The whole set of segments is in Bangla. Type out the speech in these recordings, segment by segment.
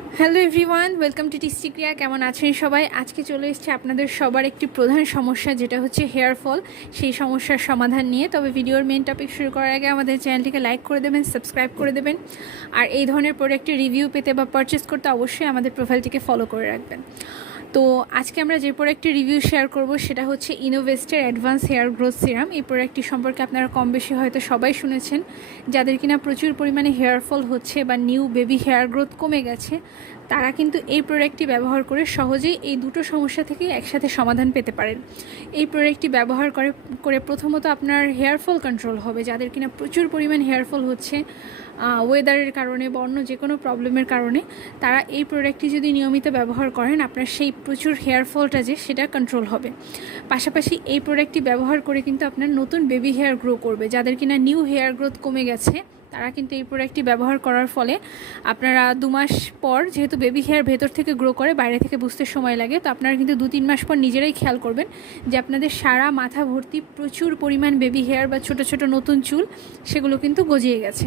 হ্যালো এভরিওয়ান, ওয়েলকাম টু টিস্টি ক্রিয়া। কেমন আছেন সবাই? আজকে চলে এসেছে আপনাদের সবার একটি প্রধান সমস্যা, যেটা হচ্ছে হেয়ার ফল। সেই সমস্যার সমাধান নিয়ে। তবে ভিডিওর মেন টপিক শুরু করার আগে আমাদের চ্যানেলটিকে লাইক করে দেবেন, সাবস্ক্রাইব করে দেবেন। আর এই ধরনের প্রোডাক্টের রিভিউ পেতে বা পারচেস করতে অবশ্যই আমাদের প্রোফাইলটিকে ফলো করে রাখবেন। তো আজকে আমরা যে প্রোডাক্টের রিভিউ শেয়ার করব সেটা হচ্ছে ইনোভেস্টের অ্যাডভান্স হেয়ার গ্রোথ সিরাম। এই প্রোডাক্টটি সম্পর্কে আপনারা কম বেশি হয়তো সবাই শুনেছেন। যাদের কিনা প্রচুর পরিমাণে হেয়ার ফল হচ্ছে বা নিউ বেবি হেয়ার গ্রোথ কমে গেছে, তারা কিন্তু এই প্রোডাক্টটি ব্যবহার করে সহজেই এই দুটো সমস্যা থেকে একসাথে সমাধান পেতে পারেন। এই প্রোডাক্টটি ব্যবহার করে প্রথমত আপনার হেয়ার ফল কন্ট্রোল হবে। যাদের কিনা প্রচুর পরিমাণ হেয়ার ফল হচ্ছে ওয়েদারের কারণে বা অন্য যে কোনো প্রবলেমের কারণে, তারা এই প্রোডাক্টটি যদি নিয়মিত ব্যবহার করেন, আপনার সেই প্রচুর হেয়ার ফলটা যে সেটা কন্ট্রোল হবে। পাশাপাশি এই প্রোডাক্টটি ব্যবহার করে কিন্তু আপনার নতুন বেবি হেয়ার গ্রো করবে। যাদের কিনা নিউ হেয়ার গ্রোথ কমে গেছে, তারা কিন্তু এই প্রোডাক্টটি ব্যবহার করার ফলে আপনারা 2 মাস পর, যেহেতু বেবি হেয়ার ভেতর থেকে গ্রো করে, বাইরে থেকে বুঝতে সময় লাগে, তো আপনারা কিন্তু 2-3 মাস পর নিজেরাই খেয়াল করবেন যে আপনাদের সারা মাথা ভর্তি প্রচুর পরিমাণ বেবি হেয়ার বা ছোট ছোট নতুন চুল সেগুলো কিন্তু গজিয়ে গেছে।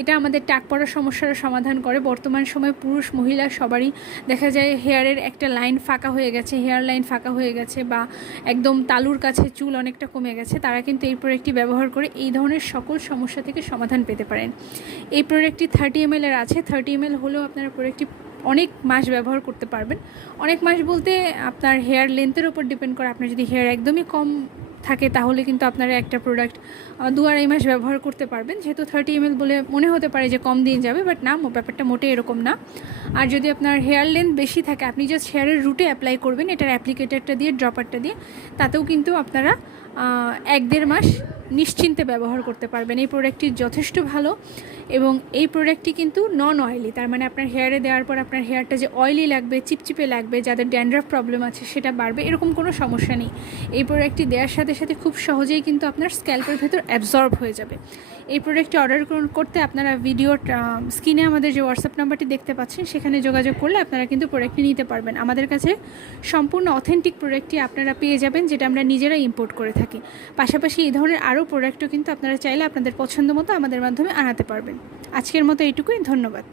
এটা আমাদের টাক পড়ার সমস্যার সমাধান করে। বর্তমান সময়ে পুরুষ মহিলা সবারই দেখা যায় হেয়ারের একটা লাইন ফাঁকা হয়ে গেছে, হেয়ার লাইন ফাঁকা হয়ে গেছে, বা একদম তালুর কাছে চুল অনেকটা কমে গেছে। তারা কিন্তু এই প্রোডাক্টটি ব্যবহার করে এই ধরনের সকল সমস্যা থেকে সমাধান পেতে পারেন। এই প্রোডাক্টটি 30 ml এর আছে। 30 ml হলেও আপনারা প্রোডাক্টটি অনেক মাস ব্যবহার করতে পারবেন। অনেক মাস বলতে আপনার হেয়ার লেন্থের উপর ডিপেন্ড করে। আপনার যদি হেয়ার একদমই কম থাকে তাহলে কিন্তু আপনারা একটা প্রোডাক্ট 2-2.5 মাস ব্যবহার করতে পারবেন। যেহেতু 30 ml বলে মনে হতে পারে যে কম দিন যাবে, বাট না, ব্যাপারটা মোটেই এরকম না। আর যদি আপনার হেয়ার লেন্থ বেশি থাকে, আপনি জাস্ট হেয়ারের রুটে অ্যাপ্লাই করবেন এটার অ্যাপ্লিকেটারটা দিয়ে, ড্রপারটা দিয়ে, তাতেও কিন্তু আপনারা 1-1.5 মাস নিশ্চিন্তে ব্যবহার করতে পারবেন। এই প্রোডাক্টটি যথেষ্ট ভালো এবং এই প্রোডাক্টটি কিন্তু নন অয়েলি। তার মানে আপনার হেয়ারে দেওয়ার পর আপনার হেয়ারটা যে অয়েলি লাগবে, চিপচিপে লাগবে, যাদের ড্যান্ড্রাফ প্রবলেম আছে সেটা বাড়বে, এরকম কোনো সমস্যা নেই। এই প্রোডাক্টটি দেওয়ার সাথে সাথে খুব সহজেই কিন্তু আপনার স্ক্যাল্পের ভেতর অ্যাবজর্ব হয়ে যাবে। এই প্রোডাক্টটি অর্ডার করতে আপনারা ভিডিওর স্ক্রিনে আমাদের যে হোয়াটসঅ্যাপ নাম্বারটি দেখতে পাচ্ছেন সেখানে যোগাযোগ করলে আপনারা কিন্তু প্রোডাক্টটি নিতে পারবেন। আমাদের কাছে সম্পূর্ণ অথেন্টিক প্রোডাক্টটি আপনারা পেয়ে যাবেন, যেটা আমরা নিজেরাই ইম্পোর্ট করে থাকি। পাশাপাশি এই ধরনের আরও প্রোডাক্টও কিন্তু আপনারা চাইলে আপনাদের পছন্দ মতো আমাদের মাধ্যমে আনাতে পারবেন। আজকের মতো এইটুকুই, ধন্যবাদ।